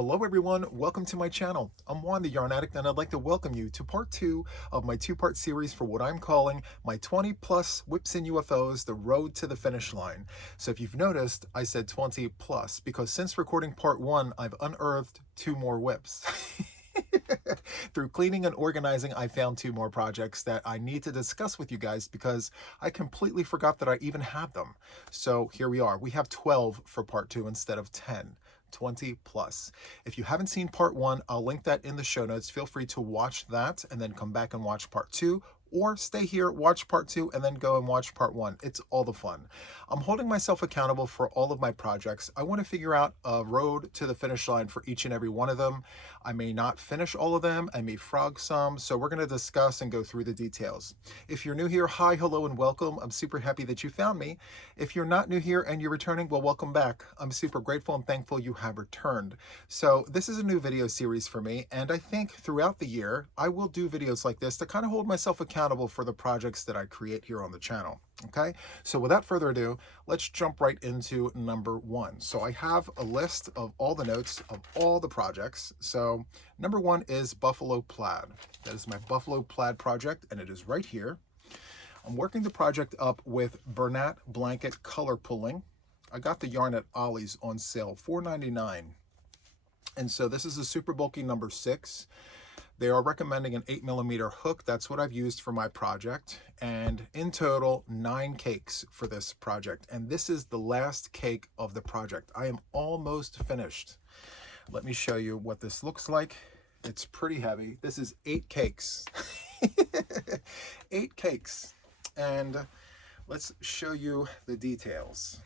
Hello everyone, welcome to my channel. I'm Juan the Yarn Addict and I'd like to welcome you to part 2 of my two-part series for what I'm calling my 20 plus whips and UFOs, the road to the finish line. So if you've noticed, I said 20 plus because since recording part 1, I've unearthed 2 more whips. Through cleaning and organizing, I found 2 more projects that I need to discuss with you guys because I completely forgot that I even had them. So here we are. We have 12 for part 2 instead of 10. 20 plus. If you haven't seen part 1, I'll link that in the show notes. Feel free to watch that and then come back and watch part 2, or stay here, watch part 2, and then go and watch part 1. It's all the fun. I'm holding myself accountable for all of my projects. I want to figure out a road to the finish line for each and every one of them. I may not finish all of them. I may frog some. So we're going to discuss and go through the details. If you're new here, hi, hello, and welcome. I'm super happy that you found me. If you're not new here and you're returning, well, welcome back. I'm super grateful and thankful you have returned. So this is a new video series for me. And I think throughout the year, I will do videos like this to kind of hold myself accountable for the projects that I create here on the channel. Okay, so without further ado, let's jump right into number 1. So I have a list of all the notes of all the projects. So number 1 is Buffalo Plaid. That is my Buffalo Plaid project, and it is right here. I'm working the project up with Bernat blanket color pulling. I got the yarn at Ollie's on sale, $4.99. And so this is a super bulky number 6. They are recommending an 8mm hook. That's what I've used for my project. And in total, 9 cakes for this project. And this is the last cake of the project. I am almost finished. Let me show you what this looks like. It's pretty heavy. This is 8 cakes. 8 cakes. And let's show you the details.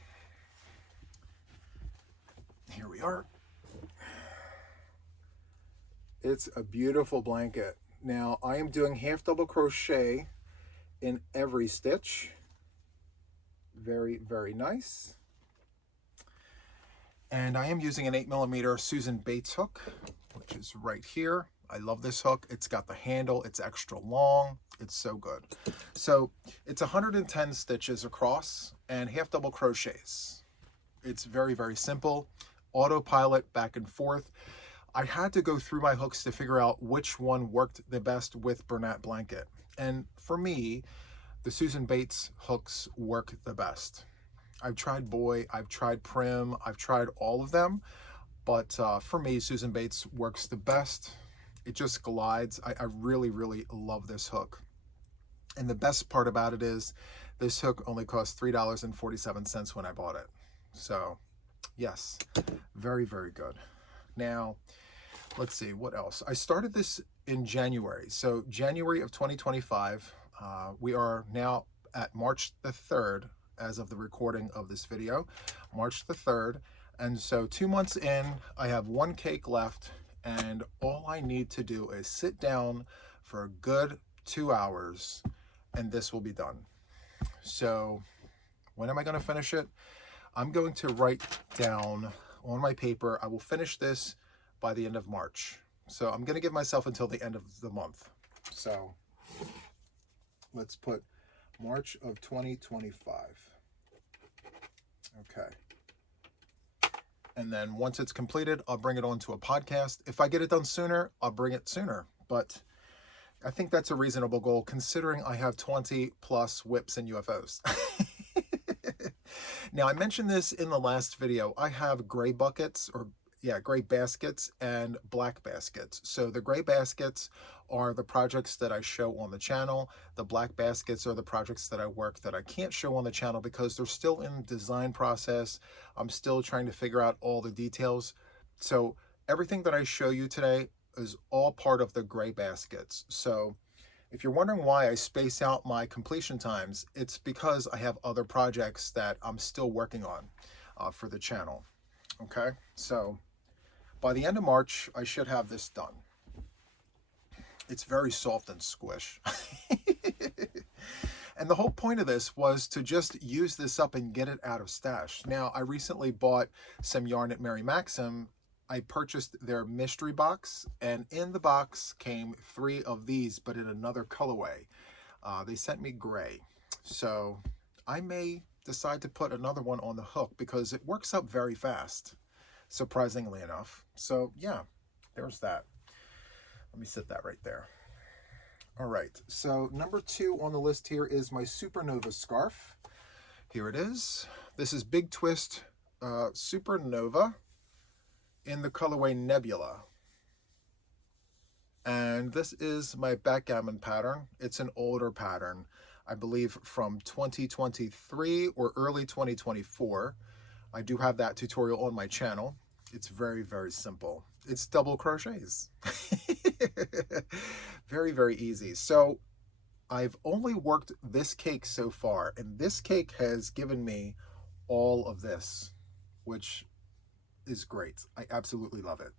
Here we are. It's a beautiful blanket. Now I am doing half double crochet in every stitch. Very, very nice. And I am using an 8mm Susan Bates hook, which is right here. I love this hook. It's got the handle. It's extra long. It's so good. So it's 110 stitches across and half double crochets. It's very, very simple. Autopilot back and forth. I had to go through my hooks to figure out which one worked the best with Bernat blanket. And for me, the Susan Bates hooks work the best. I've tried Boy, I've tried Prim, I've tried all of them. But for me, Susan Bates works the best. It just glides. I really, really love this hook. And the best part about it is this hook only cost $3.47 when I bought it. So yes, very, very good. Now, let's see, what else? I started this in January. So January of 2025, we are now at March the 3rd as of the recording of this video, March the 3rd. And so 2 months in, I have 1 cake left, and all I need to do is sit down for a good 2 hours, and this will be done. So when am I going to finish it? I'm going to write down on my paper, I will finish this by the end of March. So I'm going to give myself until the end of the month. So let's put March of 2025. Okay. And then once it's completed, I'll bring it onto a podcast. If I get it done sooner, I'll bring it sooner. But I think that's a reasonable goal considering I have 20 plus whips and UFOs. Now, I mentioned this in the last video. I have gray buckets, or gray baskets and black baskets. So the gray baskets are the projects that I show on the channel. The black baskets are the projects that I work that I can't show on the channel because they're still in the design process. I'm still trying to figure out all the details. So everything that I show you today is all part of the gray baskets. So if you're wondering why I space out my completion times, it's because I have other projects that I'm still working on for the channel. Okay, so by the end of March, I should have this done. It's very soft and squish. And the whole point of this was to just use this up and get it out of stash. Now, I recently bought some yarn at Mary Maxim. I purchased their mystery box, and in the box came 3 of these, but in another colorway. They sent me gray. So I may decide to put another one on the hook because it works up very fast. surprisingly enough. So yeah, there's that. Let me set that right there. All right, so number 2 on the list here is my Supernova scarf. Here it is. This is Big Twist Supernova in the colorway Nebula. And this is my backgammon pattern. It's an older pattern, I believe from 2023 or early 2024. I do have that tutorial on my channel. It's very, very simple. It's double crochets. Very, very easy. So I've only worked this cake so far, and this cake has given me all of this, which is great. I absolutely love it.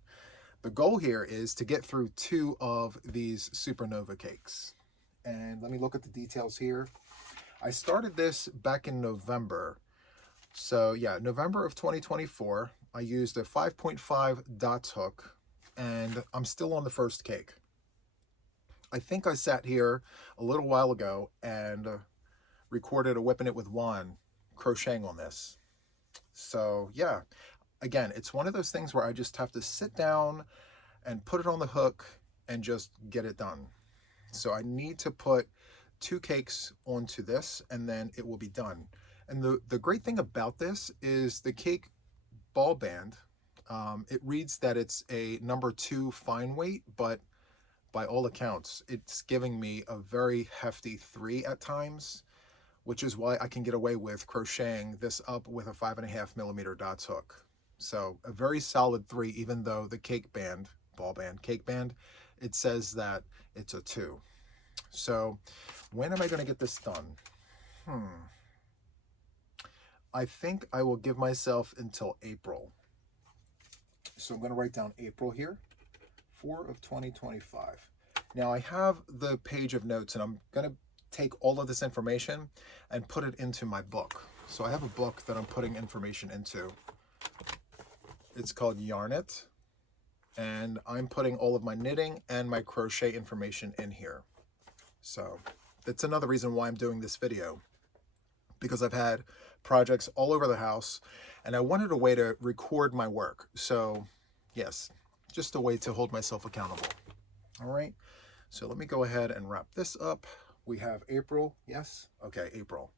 The goal here is to get through 2 of these Supernova cakes. And let me look at the details here. I started this back in November. So yeah, November of 2024, I used a 5.5 dots hook, and I'm still on the first cake. I think I sat here a little while ago and recorded a whipping it with Juan crocheting on this. So yeah, again, it's one of those things where I just have to sit down and put it on the hook and just get it done. So I need to put 2 cakes onto this, and then it will be done. And the great thing about this is the cake ball band, it reads that it's a number 2 fine weight, but by all accounts, it's giving me a very hefty 3 at times, which is why I can get away with crocheting this up with a 5.5 millimeter dots hook. So a very solid 3, even though the cake band, cake band, it says that it's a 2. So when am I going to get this done? I think I will give myself until April. So I'm going to write down April here, 4 of 2025. Now I have the page of notes, and I'm going to take all of this information and put it into my book. So I have a book that I'm putting information into. It's called Yarn It, and I'm putting all of my knitting and my crochet information in here. So that's another reason why I'm doing this video, because I've had projects all over the house and I wanted a way to record my work. So yes, just a way to hold myself accountable. All right, so let me go ahead and wrap this up. We have April, yes? Okay, April.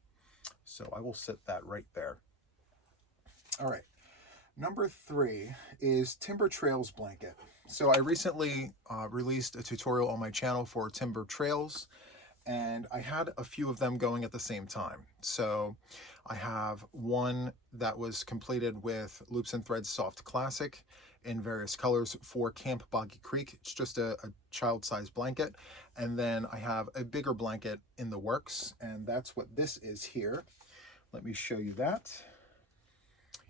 So I will set that right there. All right, number 3 is Timber Trails blanket. So I recently released a tutorial on my channel for timber trails, and I had a few of them going at the same time. So I have one that was completed with Loops and Threads Soft Classic in various colors for Camp Boggy Creek. It's just a child-sized blanket. And then I have a bigger blanket in the works, and that's what this is here. Let me show you that.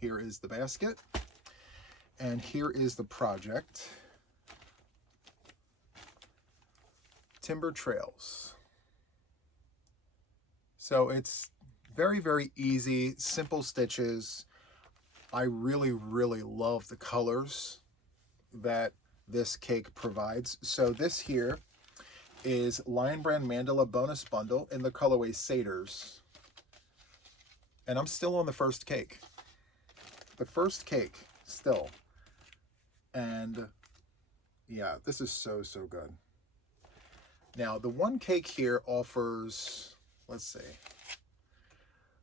Here is the basket, and here is the project. Timber Trails. So it's very, very easy, simple stitches. I really, really love the colors that this cake provides. So this here is Lion Brand Mandala Bonus Bundle in the colorway Satyrs. And I'm still on the first cake. The first cake still. And yeah, this is so, so good. Now, the one cake here offers, let's see,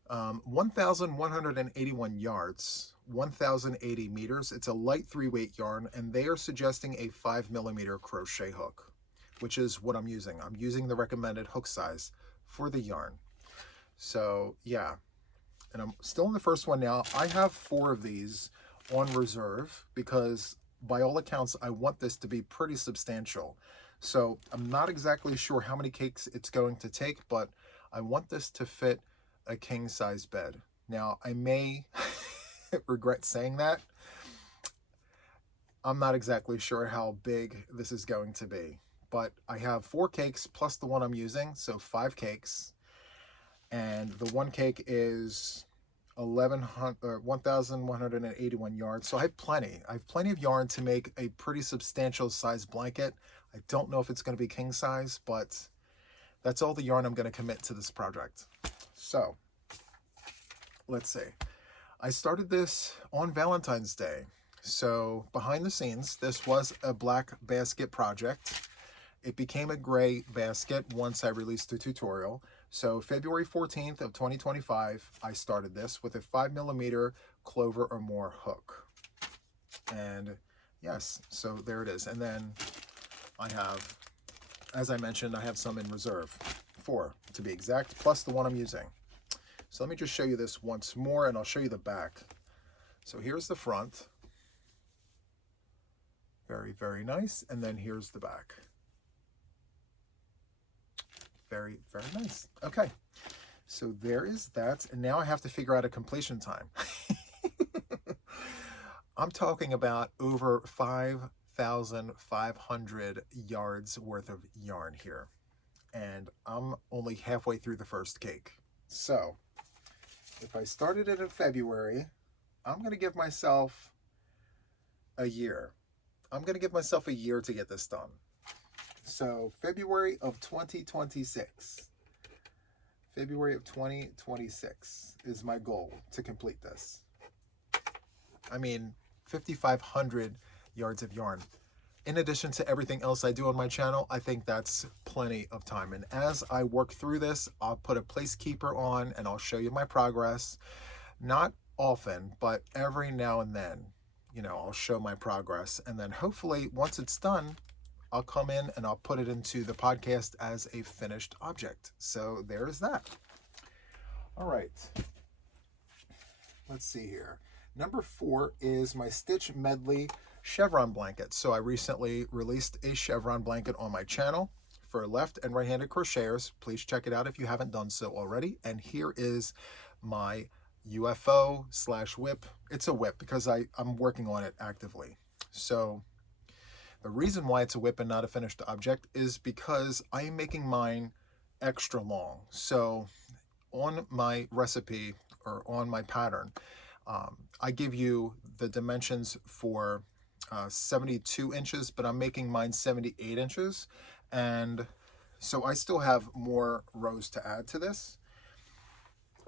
1,181 yards, 1,080 meters. It's a light 3-weight yarn, and they are suggesting a 5 millimeter crochet hook, which is what I'm using. I'm using the recommended hook size for the yarn. So yeah, and I'm still in the first one now. I have 4 of these on reserve because by all accounts, I want this to be pretty substantial. So I'm not exactly sure how many cakes it's going to take, but I want this to fit a king size bed. Now, I may regret saying that. I'm not exactly sure how big this is going to be, but I have 4 cakes plus the one I'm using, so 5 cakes. And the one cake is 1,181 yards. So I have plenty. I have plenty of yarn to make a pretty substantial size blanket. I don't know if it's going to be king size, but that's all the yarn I'm going to commit to this project. So let's see. I started this on Valentine's Day. So behind the scenes, this was a black basket project. It became a gray basket once I released the tutorial. So February 14th of 2025, I started this with a 5mm clover or more hook. And yes, so there it is. And then I have, as I mentioned, I have some in reserve, 4 to be exact, plus the one I'm using. So let me just show you this once more, and I'll show you the back. So here's the front. Very, very nice. And then here's the back. Very, very nice. Okay, so there is that. And now I have to figure out a completion time. I'm talking about over 5,500 yards worth of yarn here. And I'm only halfway through the first cake. So if I started it in February, I'm going to give myself a year. I'm going to give myself a year to get this done. So February of 2026. February of 2026 is my goal to complete this. I mean, 5,500 yards of yarn. In addition to everything else I do on my channel, I think that's plenty of time. And as I work through this, I'll put a placekeeper on and I'll show you my progress. Not often, but every now and then, you know, I'll show my progress. And then hopefully once it's done, I'll come in and I'll put it into the podcast as a finished object. So there's that. All right. Let's see here. Number 4 is my Stitch Medley Chevron blanket. So I recently released a Chevron blanket on my channel for left and right-handed crocheters. Please check it out if you haven't done so already. And here is my UFO/WIP. It's a WIP because I'm working on it actively. So the reason why it's a WIP and not a finished object is because I'm making mine extra long. So on my recipe or on my pattern, I give you the dimensions for 72 inches, but I'm making mine 78 inches. And so I still have more rows to add to this.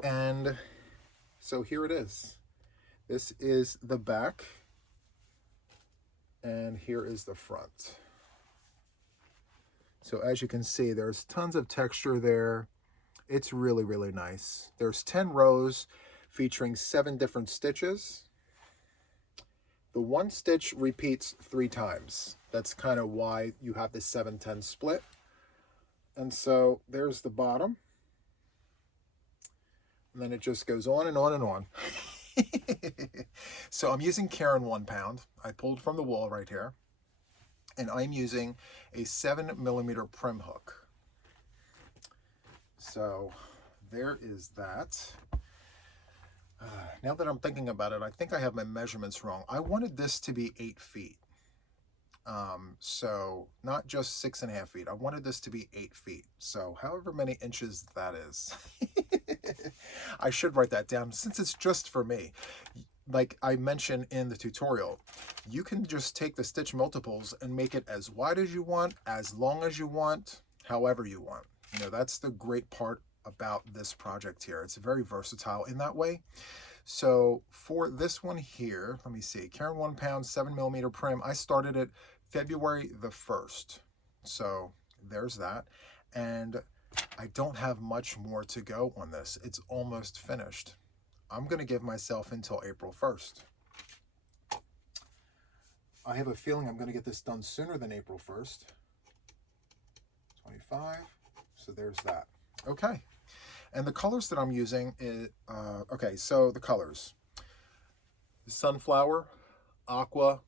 And so here it is. This is the back. And here is the front. So as you can see, there's tons of texture there. It's really, really nice. There's 10 rows featuring 7 different stitches. The one stitch repeats 3 times. That's kind of why you have this 7-10 split. And so there's the bottom. And then it just goes on and on and on. So I'm using Caron 1 pound. I pulled from the wall right here. And I'm using a 7mm prim hook. So there is that. Now that I'm thinking about it, I think I have my measurements wrong. I wanted this to be 8 feet. So not just 6.5 feet. I wanted this to be 8 feet. So however many inches that is. I should write that down since it's just for me. Like I mentioned in the tutorial, you can just take the stitch multiples and make it as wide as you want, as long as you want, however you want. You know, that's the great part about this project here. It's very versatile in that way. So for this one here, let me see, Caron 1 pound, 7mm prim. I started it February the 1st. So there's that. And I don't have much more to go on this. It's almost finished. I'm going to give myself until April 1st. I have a feeling I'm going to get this done sooner than April 1st. 25. So there's that. Okay. And the colors that I'm using is, okay, so the colors. Sunflower, aqua,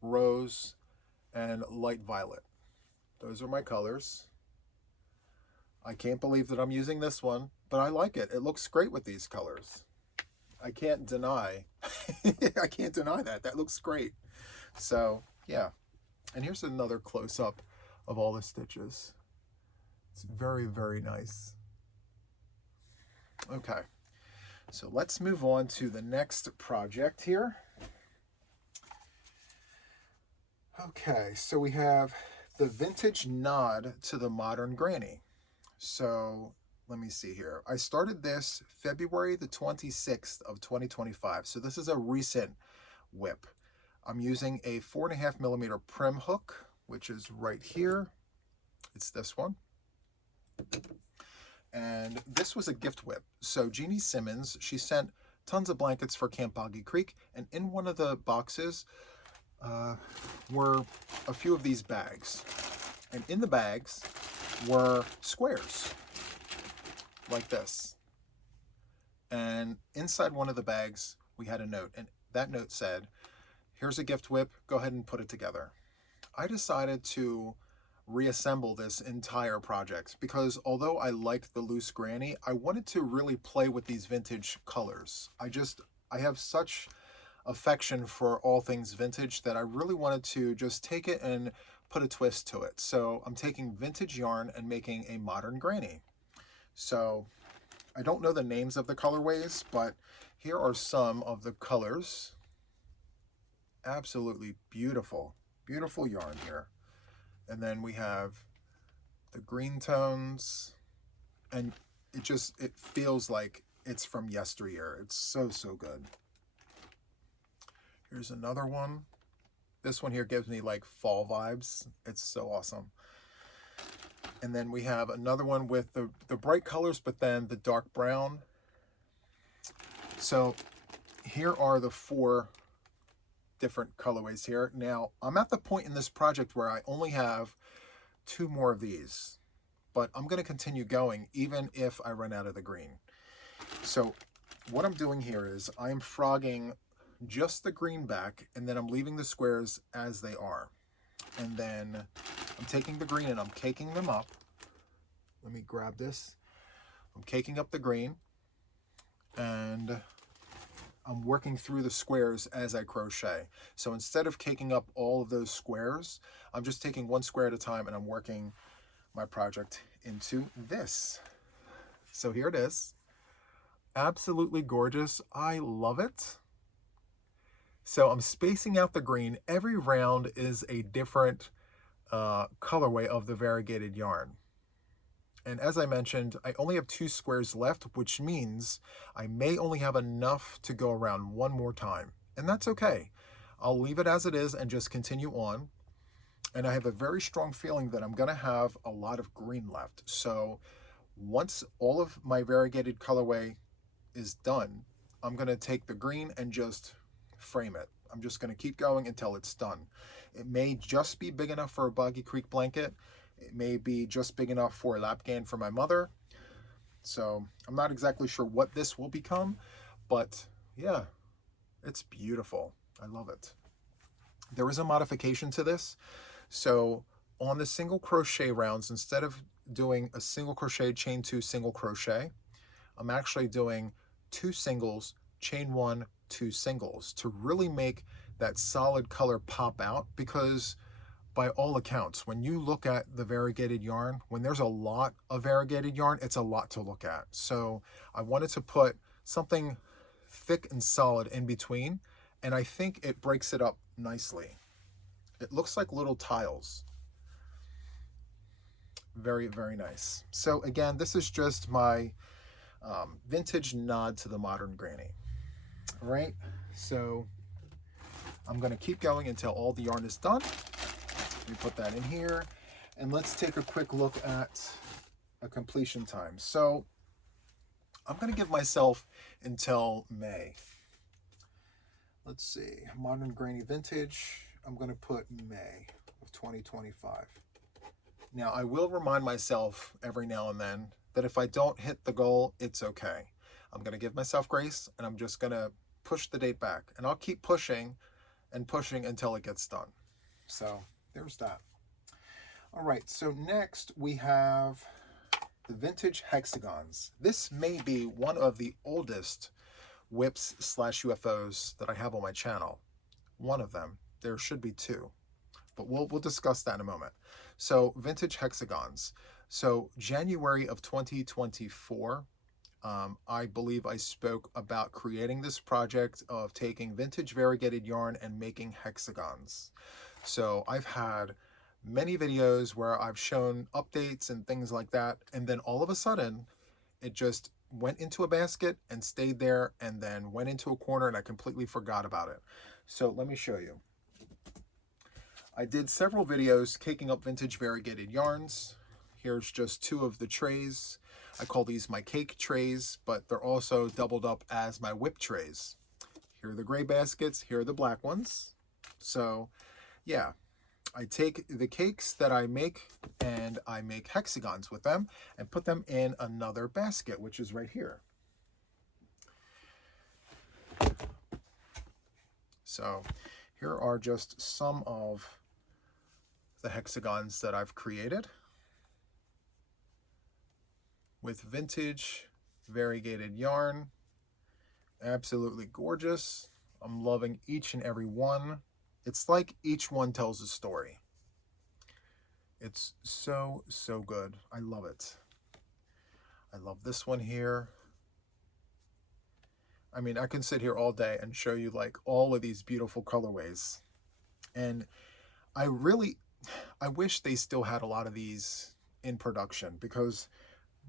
rose, and light violet. Those are my colors. I can't believe that I'm using this one, but I like it. It looks great with these colors. I can't deny, I can't deny that. That looks great. So, yeah. And here's another close-up of all the stitches. It's very, very nice. Okay, so let's move on to the next project here. Okay, so we have the vintage nod to the modern granny. So let me see here. I started this February the 26th of 2025. So this is a recent WIP. I'm using a 4.5mm prim hook, which is right here. It's this one. And this was a gift whip. So Jeannie Simmons, she sent tons of blankets for Camp Boggy Creek, and in one of the boxes were a few of these bags. And in the bags were squares, like this. And inside one of the bags, we had a note, and that note said, "Here's a gift whip, go ahead and put it together." I decided to reassemble this entire project because although I like the loose granny, I wanted to really play with these vintage colors. I have such affection for all things vintage that I really wanted to just take it and put a twist to it. So I'm taking vintage yarn and making a modern granny. So I don't know the names of the colorways, but here are some of the colors. Absolutely beautiful, beautiful yarn here. And then we have the green tones, and it feels like it's from yesteryear. It's so good. Here's another one. This one here gives me like fall vibes. It's so awesome. And then we have another one with the bright colors, but then the dark brown. So here are the 4 different colorways here. Now, I'm at the point in this project where I only have 2 more of these, but I'm going to continue going even if I run out of the green. So what I'm doing here is I am frogging just the green back, and then I'm leaving the squares as they are. And then I'm taking the green and I'm caking them up. Let me grab this. I'm caking up the green, and I'm working through the squares as I crochet. So instead of caking up all of those squares, I'm just taking one square at a time and I'm working my project into this. So here it is. Absolutely gorgeous. I love it. So I'm spacing out the green. Every round is a different colorway of the variegated yarn. And as I mentioned, I only have 2 squares left, which means I may only have enough to go around one more time. And that's okay. I'll leave it as it is and just continue on. And I have a very strong feeling that I'm going to have a lot of green left. So once all of my variegated colorway is done, I'm going to take the green and just frame it. I'm just going to keep going until it's done. It may just be big enough for a Boggy Creek blanket. It may be just big enough for a lapghan for my mother. So I'm not exactly sure what this will become, but yeah, it's beautiful. I love it. There is a modification to this. So on the single crochet rounds, instead of doing a single crochet, chain 2, single crochet, I'm actually doing 2 singles, chain 1, 2 singles to really make that solid color pop out, because by all accounts, when you look at the variegated yarn, when there's a lot of variegated yarn, it's a lot to look at. So I wanted to put something thick and solid in between, and I think it breaks it up nicely. It looks like little tiles. Very nice. So again, this is just my vintage nod to the modern granny. All right, so I'm going to keep going until all the yarn is done. Let me put that in here, and let's take a quick look at a completion time. So I'm going to give myself until May. Let's see, modern granny vintage, I'm going to put May of 2025. Now, I will remind myself every now and then that if I don't hit the goal, it's okay. I'm going to give myself grace, and I'm just going to push the date back, and I'll keep pushing and pushing until it gets done. So there's that. All right, so next we have the vintage hexagons. This may be one of the oldest WIPS / UFOs that I have on my channel. One of them. There should be 2, but we'll discuss that in a moment. So vintage hexagons. So January of 2024, I believe I spoke about creating this project of taking vintage variegated yarn and making hexagons. So I've had many videos where I've shown updates and things like that, and then all of a sudden it just went into a basket and stayed there, and then went into a corner and I completely forgot about it. So let me show you. I did several videos caking up vintage variegated yarns. Here's just two of the trays. I call these my cake trays, but they're also doubled up as my whip trays. Here are the gray baskets, here are the black ones. So yeah, I take the cakes that I make and I make hexagons with them and put them in another basket, which is right here. So here are just some of the hexagons that I've created with vintage variegated yarn. Absolutely gorgeous. I'm loving each and every one. It's like each one tells a story. It's so, so good. I love it. I love this one here. I mean, I can sit here all day and show you like all of these beautiful colorways. And I wish they still had a lot of these in production, because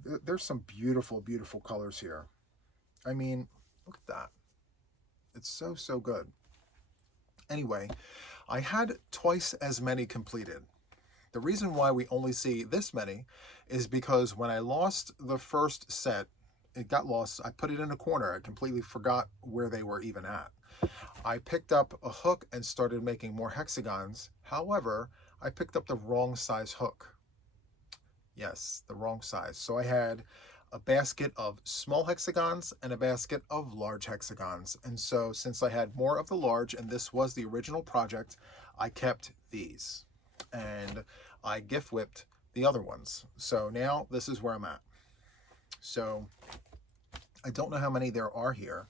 there's some beautiful, beautiful colors here. I mean, look at that. It's so, so good. Anyway, I had twice as many completed. The reason why we only see this many is because when I lost the first set, it got lost. I put it in a corner. I completely forgot where they were even at. I picked up a hook and started making more hexagons. However, I picked up the wrong size hook. Yes, the wrong size. So I had a basket of small hexagons and a basket of large hexagons. And so since I had more of the large, and this was the original project, I kept these. And I gift whipped the other ones. So now this is where I'm at. So I don't know how many there are here,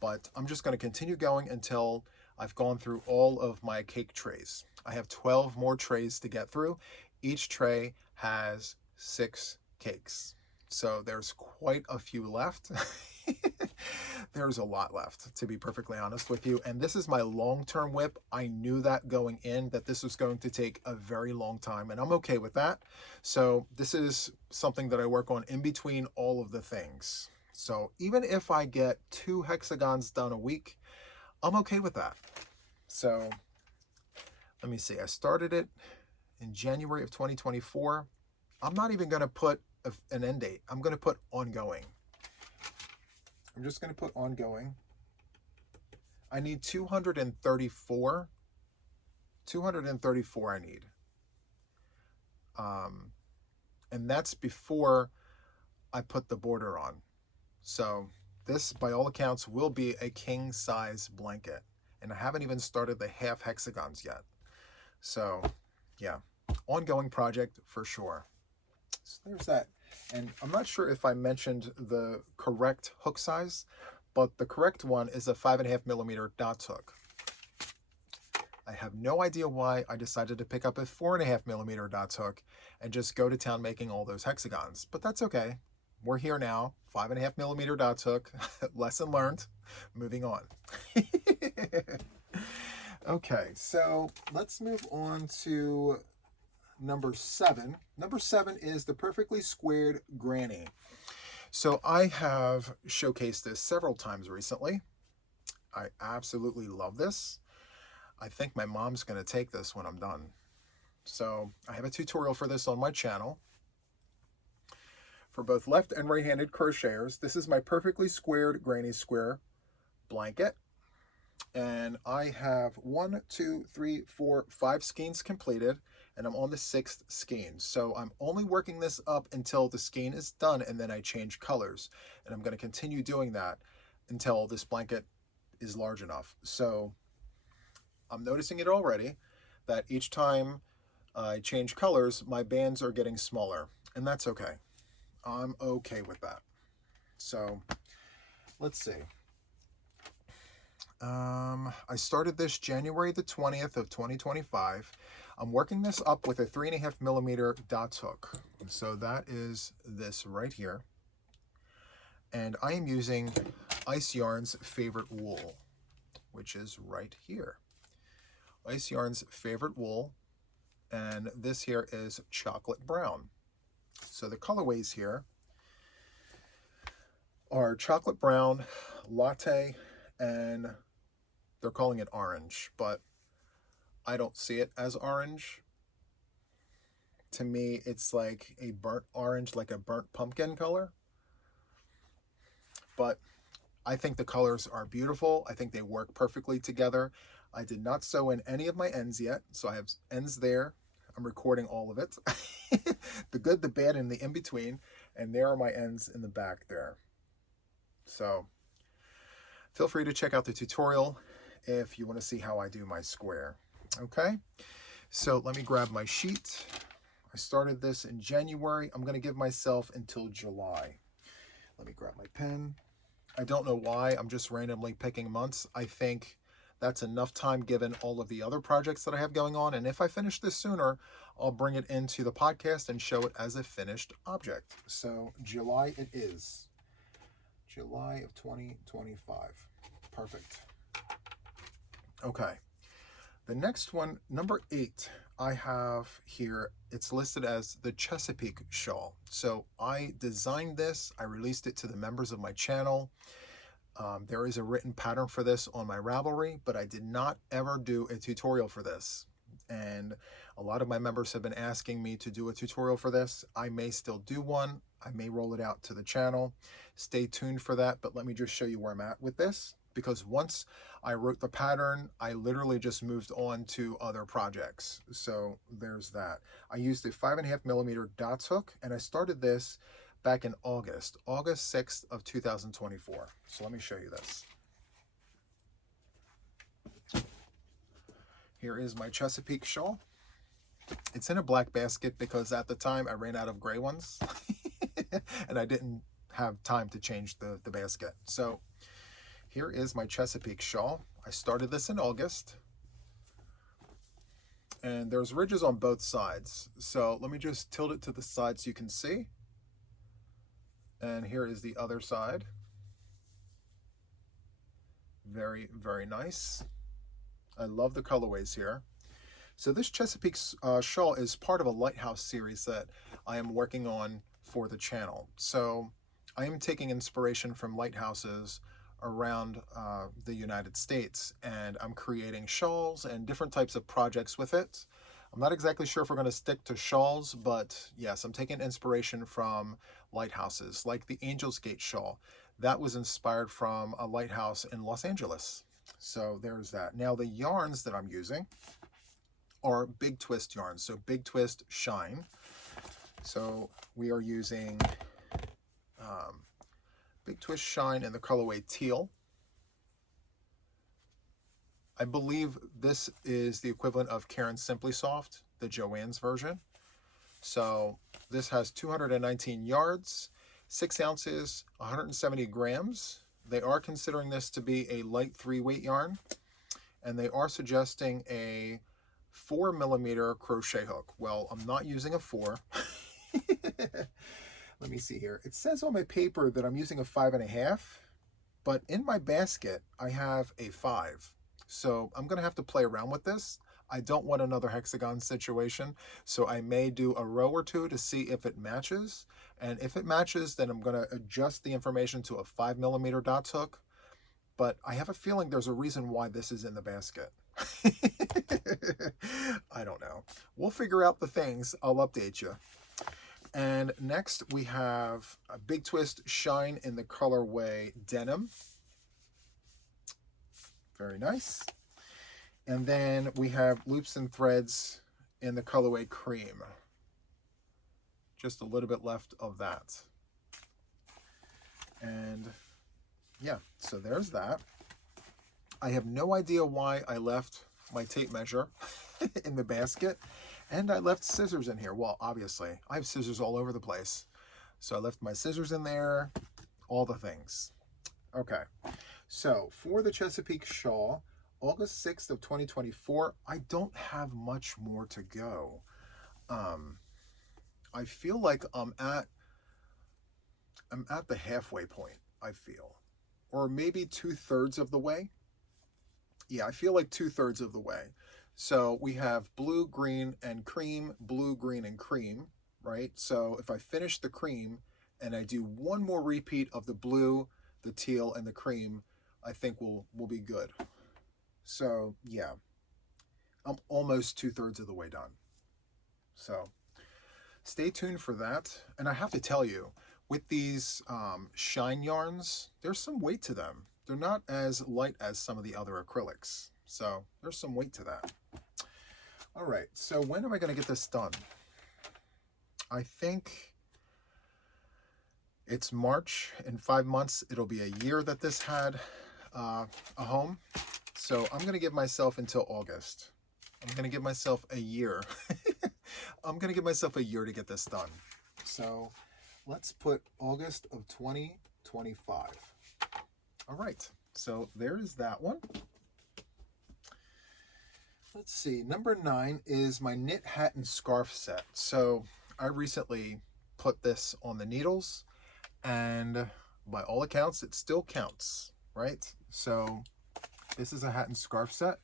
but I'm just going to continue going until I've gone through all of my cake trays. I have 12 more trays to get through. Each tray has 6 cakes. So there's quite a few left. There's a lot left, to be perfectly honest with you. And this is my long-term whip. I knew that going in, that this was going to take a very long time, and I'm okay with that. So this is something that I work on in between all of the things. So even if I get 2 hexagons done a week, I'm okay with that. So let me see. I started it in January of 2024. I'm not even going to put an end date. I'm going to put ongoing. I'm just going to put ongoing. I need 234. 234 I need. And that's before I put the border on. So this, by all accounts, will be a king size blanket. And I haven't even started the half hexagons yet. So yeah, ongoing project for sure. So there's that. And I'm not sure if I mentioned the correct hook size, but the correct one is a 5.5mm dots hook. I have no idea why I decided to pick up a 4.5mm dots hook and just go to town making all those hexagons, but that's okay. We're here now, 5.5mm dots hook, lesson learned, moving on. Okay, so let's move on to number 7. Number 7 is the perfectly squared granny. So I have showcased this several times recently. I absolutely love this. I think my mom's going to take this when I'm done. So I have a tutorial for this on my channel for both left and right-handed crocheters. This is my perfectly squared granny square blanket. And I have 1, 2, 3, 4, 5 skeins completed, and I'm on the 6th skein. So I'm only working this up until the skein is done, and then I change colors. And I'm going to continue doing that until this blanket is large enough. So I'm noticing it already, that each time I change colors, my bands are getting smaller, and that's okay. I'm okay with that. So let's see. I started this January the 20th of 2025. I'm working this up with a 3.5mm dots hook. So that is this right here. And I am using Ice Yarn's Favorite Wool, which is right here. Ice Yarn's Favorite Wool, and this here is chocolate brown. So the colorways here are chocolate brown, latte, and they're calling it orange, but I don't see it as orange. To me, it's like a burnt orange, like a burnt pumpkin color. But I think the colors are beautiful. I think they work perfectly together. I did not sew in any of my ends yet, so I have ends there. I'm recording all of it. The good, the bad, and the in-between. And there are my ends in the back there. So feel free to check out the tutorial if you want to see how I do my square. Okay, so let me grab my sheet. I started this in January. I'm going to give myself until July. Let me grab my pen. I don't know why. I'm just randomly picking months. I think that's enough time given all of the other projects that I have going on. And if I finish this sooner, I'll bring it into the podcast and show it as a finished object. So July it is. July of 2025. Perfect. Okay. The next one, number 8, I have here, it's listed as the Chesapeake Shawl. So I designed this, I released it to the members of my channel. There is a written pattern for this on my Ravelry, but I did not ever do a tutorial for this. And a lot of my members have been asking me to do a tutorial for this. I may still do one. I may roll it out to the channel. Stay tuned for that, but let me just show you where I'm at with this. Because once I wrote the pattern, I literally just moved on to other projects. So there's that. I used a 5.5mm dots hook, and I started this back in August 6th of 2024. So let me show you this. Here is my Chesapeake Shawl. It's in a black basket because at the time I ran out of gray ones and I didn't have time to change the basket. So here is my Chesapeake Shawl. I started this in August. And there's ridges on both sides. So let me just tilt it to the side so you can see. And here is the other side. Very, very nice. I love the colorways here. So this Chesapeake Shawl is part of a lighthouse series that I am working on for the channel. So I am taking inspiration from lighthouses around the United States, and I'm creating shawls and different types of projects with it. I'm not exactly sure if we're going to stick to shawls, but yes, I'm taking inspiration from lighthouses, like the Angel's Gate shawl. That was inspired from a lighthouse in Los Angeles. So there's that. Now the yarns that I'm using are big twist yarns, so big twist shine. So we are using big twist shine in the colorway teal. I believe this is the equivalent of Karen's Simply Soft, the Joann's version. So this has 219 yards, 6 ounces, 170 grams. They are considering this to be a light 3-weight yarn, and they are suggesting a 4mm crochet hook. Well, I'm not using a 4. Let me see here. It says on my paper that I'm using a 5.5, but in my basket, I have a 5. So I'm going to have to play around with this. I don't want another hexagon situation, so I may do a row or two to see if it matches. And if it matches, then I'm going to adjust the information to a 5mm dots hook. But I have a feeling there's a reason why this is in the basket. I don't know. We'll figure out the things. I'll update you. And next we have a big twist shine in the colorway denim. Very nice. And then we have loops and threads in the colorway cream. Just a little bit left of that. And yeah, so there's that. I have no idea why I left my tape measure in the basket, and I left scissors in here. Well, obviously, I have scissors all over the place. So I left my scissors in there, all the things. Okay, so for the Chesapeake Shawl, August 6th of 2024, I don't have much more to go. I feel like I'm at the halfway point, I feel. Or maybe 2/3 of the way. Yeah, I feel like 2/3 of the way. So we have blue, green, and cream, blue, green, and cream, right? So if I finish the cream and I do one more repeat of the blue, the teal, and the cream, I think we'll be good. So yeah, I'm almost 2/3 of the way done. So stay tuned for that. And I have to tell you, with these shine yarns, there's some weight to them. They're not as light as some of the other acrylics. So there's some weight to that. All right, so when am I going to get this done? I think it's March. In 5 months, it'll be a year that this had a home. So I'm going to give myself until August. I'm going to give myself a year. I'm going to give myself a year to get this done. So let's put August of 2025. All right, so there's that one. Let's see, number 9 is my knit hat and scarf set. So I recently put this on the needles, and by all accounts, it still counts, right? So this is a hat and scarf set.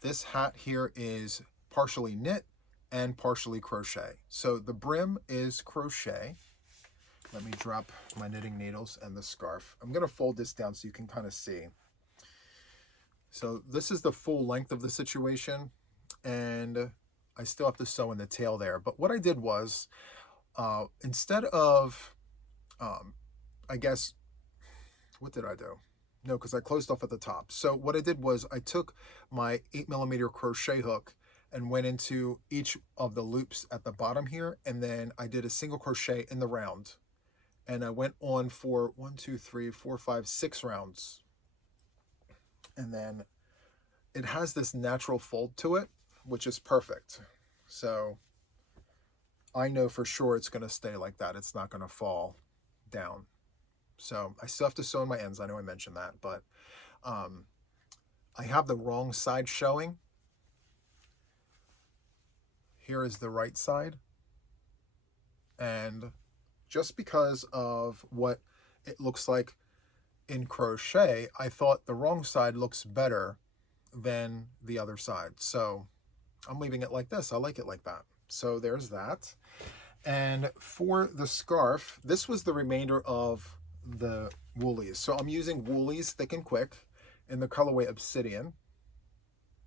This hat here is partially knit and partially crochet. So the brim is crochet. Let me drop my knitting needles and the scarf. I'm going to fold this down so you can kind of see. So this is the full length of the situation, and I still have to sew in the tail there. But what I did was, instead of, I guess, what did I do? No, because I closed off at the top. So what I did was I took my 8mm crochet hook and went into each of the loops at the bottom here, and then I did a single crochet in the round. And I went on for 1, 2, 3, 4, 5, 6 rounds. And then it has this natural fold to it, which is perfect. So I know for sure it's going to stay like that. It's not going to fall down. So I still have to sew in my ends. I know I mentioned that, but I have the wrong side showing. Here is the right side. And just because of what it looks like in crochet, I thought the wrong side looks better than the other side. So I'm leaving it like this. I like it like that. So there's that. And for the scarf, this was the remainder of the woolies. So I'm using woolies thick and quick in the colorway Obsidian.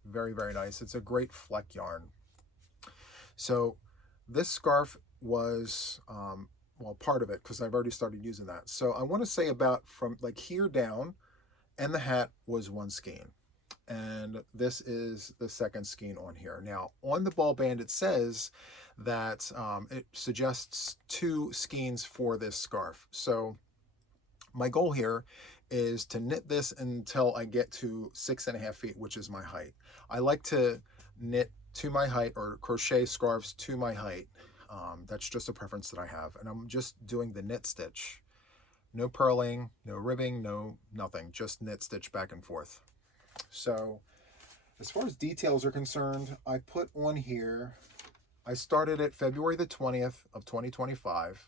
Very, very nice. It's a great fleck yarn. So this scarf was, well, part of it, because I've already started using that. So I want to say about from like here down, and the hat was 1 skein. And this is the 2nd skein on here. Now, on the ball band, it says that it suggests 2 skeins for this scarf. So my goal here is to knit this until I get to 6.5 feet, which is my height. I like to knit to my height, or crochet scarves to my height. That's just a preference that I have. And I'm just doing the knit stitch. No purling, no ribbing, no nothing. Just knit stitch back and forth. So as far as details are concerned, I put on here, I started it February the 20th of 2025.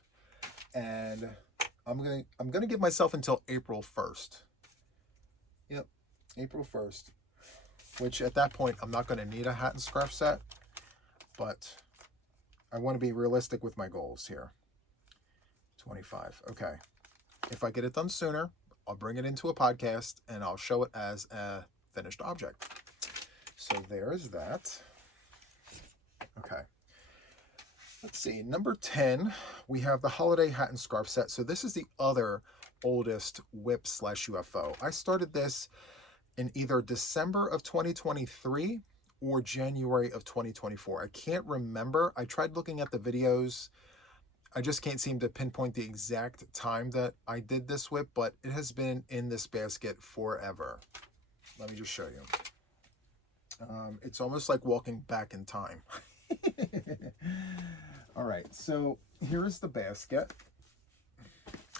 And I'm gonna give myself until April 1st. Yep, April 1st. Which at that point, I'm not gonna need a hat and scarf set, but I want to be realistic with my goals here. 25. Okay. If I get it done sooner, I'll bring it into a podcast and I'll show it as a finished object. So there's that. Okay. Let's see. Number 10, we have the holiday hat and scarf set. So this is the other oldest WIPS/UFO. I started this in either December of 2023 or January of 2024. I can't remember. I tried looking at the videos. I just can't seem to pinpoint the exact time that I did this WIP, but it has been in this basket forever. Let me just show you. It's almost like walking back in time. All right, so here's the basket.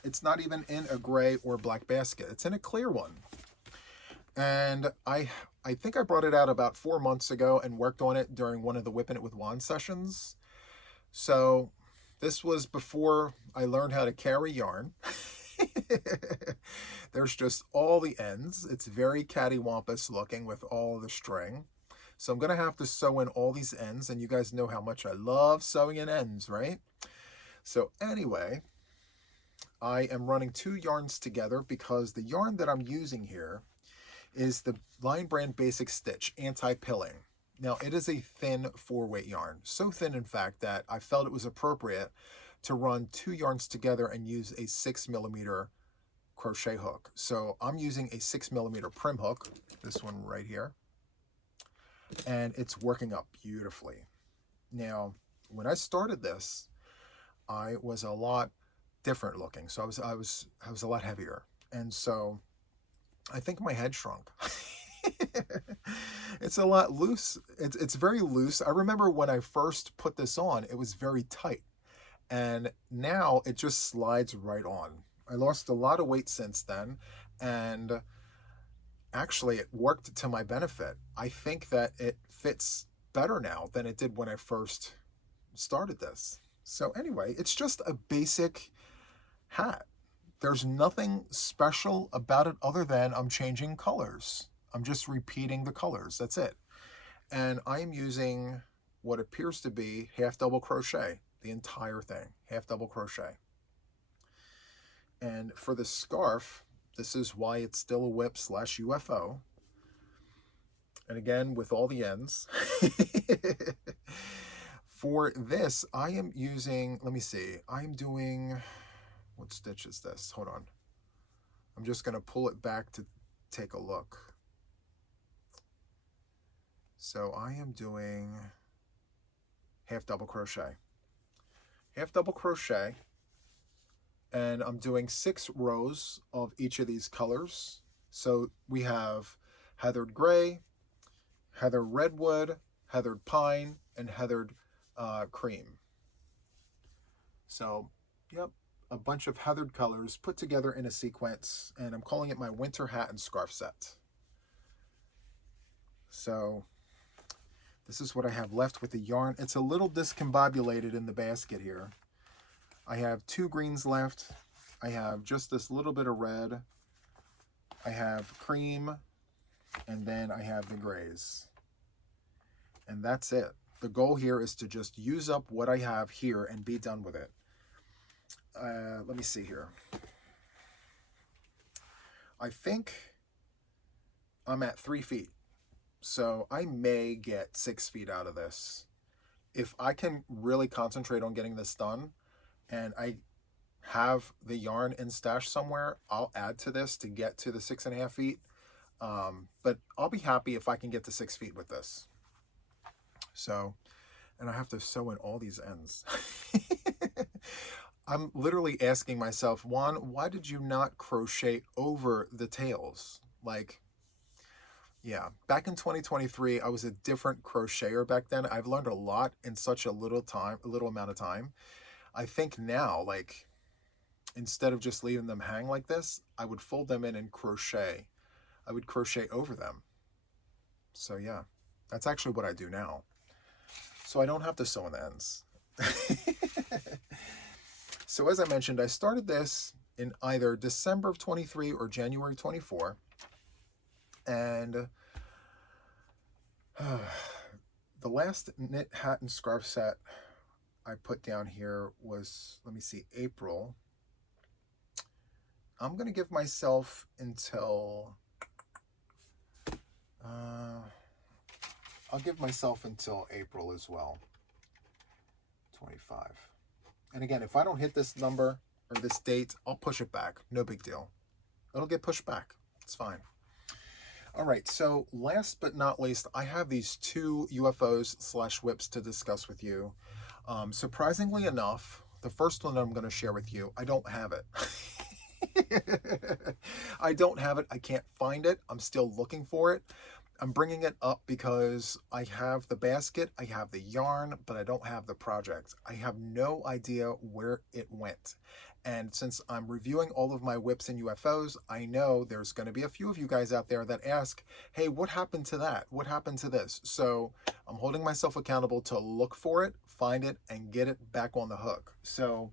It's not even in a gray or black basket. It's in a clear one. And I think I brought it out about 4 months ago and worked on it during one of the Whipping It with Juan sessions. So this was before I learned how to carry yarn. There's just all the ends. It's very cattywampus looking with all the string. So I'm going to have to sew in all these ends, and you guys know how much I love sewing in ends, right? So anyway, I am running 2 yarns together because the yarn that I'm using here is the Line Brand Basic Stitch Anti-Pilling. Now, it is a thin 4-weight yarn, so thin in fact that I felt it was appropriate to run 2 yarns together and use a 6mm crochet hook. So I'm using a 6mm prim hook, this one right here, and it's working up beautifully. Now, when I started this, I was a lot different looking, so I was a lot heavier, and so I think my head shrunk. It's a lot loose. It's very loose. I remember when I first put this on, it was very tight, and now it just slides right on. I lost a lot of weight since then, and actually it worked to my benefit. I think that it fits better now than it did when I first started this. So anyway, it's just a basic hat. There's nothing special about it other than I'm changing colors. I'm just repeating the colors, that's it. And I am using what appears to be half double crochet, the entire thing, half double crochet. And for the scarf, this is why it's still a WIPS/UFO. And again, with all the ends. For this, I am using, let me see, I'm doing, what stitch is this? Hold on. I'm just going to pull it back to take a look. So I am doing half double crochet. Half double crochet, and I'm doing 6 rows of each of these colors. So we have heathered gray, heather redwood, heathered pine, and heathered cream. So, yep, a bunch of heathered colors put together in a sequence, and I'm calling it my winter hat and scarf set. So this is what I have left with the yarn. It's a little discombobulated in the basket here. I have 2 greens left. I have just this little bit of red. I have cream, and then I have the grays. And that's it. The goal here is to just use up what I have here and be done with it. Let me see here. I think I'm at 3 feet. So I may get 6 feet out of this. If I can really concentrate on getting this done, and I have the yarn in stash somewhere, I'll add to this to get to the 6.5 feet. But I'll be happy if I can get to 6 feet with this. So, and I have to sew in all these ends. I'm literally asking myself, Juan, why did you not crochet over the tails? Like, yeah, back in 2023, I was a different crocheter back then. I've learned a lot in such a little amount of time. I think now, like, instead of just leaving them hang like this, I would fold them in and crochet. I would crochet over them. So yeah, that's actually what I do now. So I don't have to sew in the ends. So as I mentioned, I started this in either December of 23 or January 24. And the last knit hat and scarf set I put down here was, let me see, April. I'm going to give myself until, I'll give myself until April as well, 25. And again, if I don't hit this number or this date, I'll push it back. No big deal. It'll get pushed back. It's fine. All right, so last but not least, I have these 2 UFOs/WIPS to discuss with you. Surprisingly enough, the first one I'm going to share with you, I don't have it. I don't have it. I can't find it. I'm still looking for it. I'm bringing it up because I have the basket, I have the yarn, but I don't have the project. I have no idea where it went. And since I'm reviewing all of my WIPS and UFOs, I know there's going to be a few of you guys out there that ask, hey, what happened to that? What happened to this? So I'm holding myself accountable to look for it, find it, and get it back on the hook. So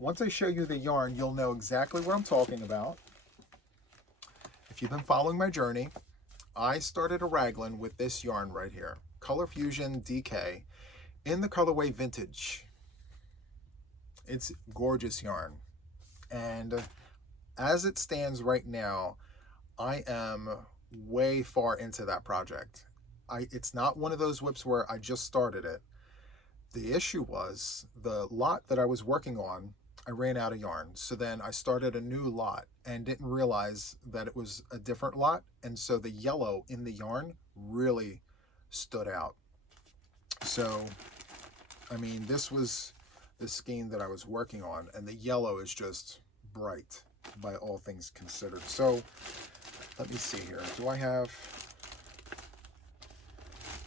once I show you the yarn, you'll know exactly what I'm talking about. If you've been following my journey, I started a Raglan with this yarn right here, Color Fusion DK, in the colorway Vintage. It's gorgeous yarn. And as it stands right now, I am way far into that project. it's not one of those whips where I just started it. The issue was the lot that I was working on, I ran out of yarn. So then I started a new lot and didn't realize that it was a different lot. And so the yellow in the yarn really stood out. So, I mean, this was the skein that I was working on, and the yellow is just bright by all things considered. So let me see here. Do I have...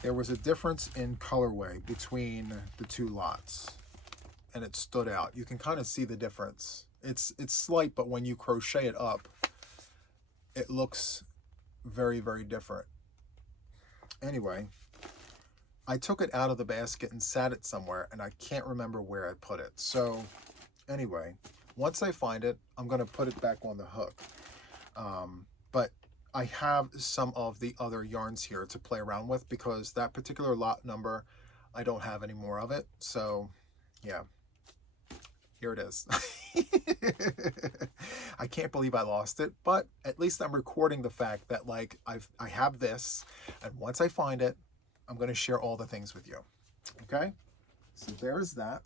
There was a difference in colorway between the two lots, and it stood out. You can kind of see the difference. It's slight, but when you crochet it up, it looks very, very different. Anyway, I took it out of the basket and sat it somewhere, and I can't remember where I put it. So anyway, once I find it, I'm going to put it back on the hook. But I have some of the other yarns here to play around with, because that particular lot number, I don't have any more of it. So yeah, here it is. I can't believe I lost it, but at least I'm recording the fact that, like, I have this, and once I find it, I'm going to share all the things with you. Okay, so there's that.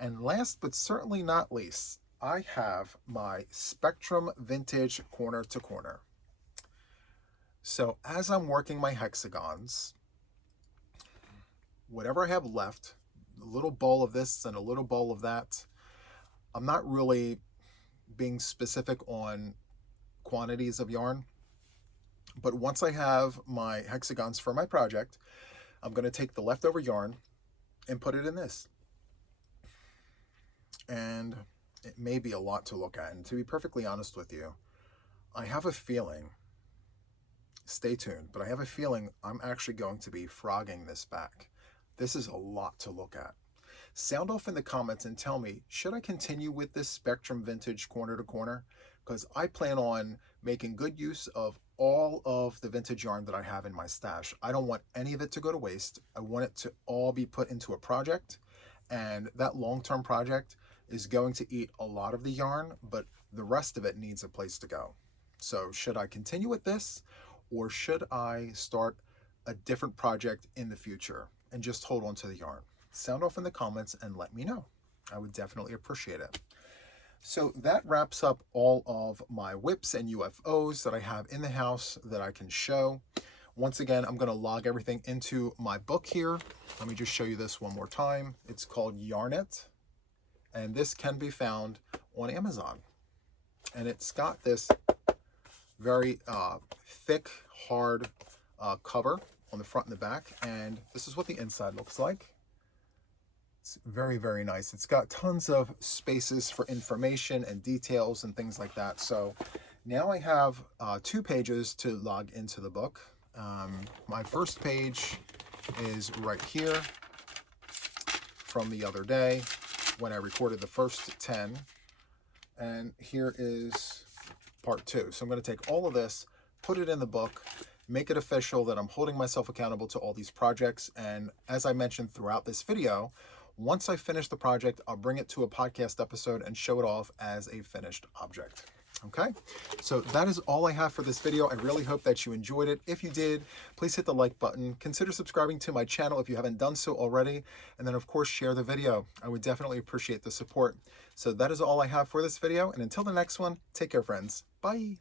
And last but certainly not least, I have my Spectrum Vintage Corner to Corner. So as I'm working my hexagons, whatever I have left, a little ball of this and a little ball of that, I'm not really being specific on quantities of yarn. But once I have my hexagons for my project, I'm going to take the leftover yarn and put it in this. And it may be a lot to look at. And to be perfectly honest with you, I have a feeling, stay tuned, but I have a feeling I'm actually going to be frogging this back. This is a lot to look at. Sound off in the comments and tell me, should I continue with this Spectrum Vintage Corner to Corner? Because I plan on making good use of all of the vintage yarn that I have in my stash. I don't want any of it to go to waste. I want it to all be put into a project, and that long-term project is going to eat a lot of the yarn, but the rest of it needs a place to go. So should I continue with this, or should I start a different project in the future and just hold on to the yarn? Sound off in the comments and let me know. I would definitely appreciate it. So that wraps up all of my WIPS and UFOs that I have in the house that I can show. Once again, I'm going to log everything into my book here. Let me just show you this one more time. It's called Yarn It, and this can be found on Amazon. And it's got this very thick, hard cover on the front and the back, and this is what the inside looks like. It's very, very nice. It's got tons of spaces for information and details and things like that. So now I have 2 pages to log into the book. My first page is right here from the other day when I recorded the first 10. And here is part 2. So I'm going to take all of this, put it in the book, make it official that I'm holding myself accountable to all these projects. And as I mentioned throughout this video, once I finish the project, I'll bring it to a podcast episode and show it off as a finished object. Okay, so that is all I have for this video. I really hope that you enjoyed it. If you did, please hit the like button. Consider subscribing to my channel if you haven't done so already. And then, of course, share the video. I would definitely appreciate the support. So that is all I have for this video. And until the next one, take care, friends. Bye.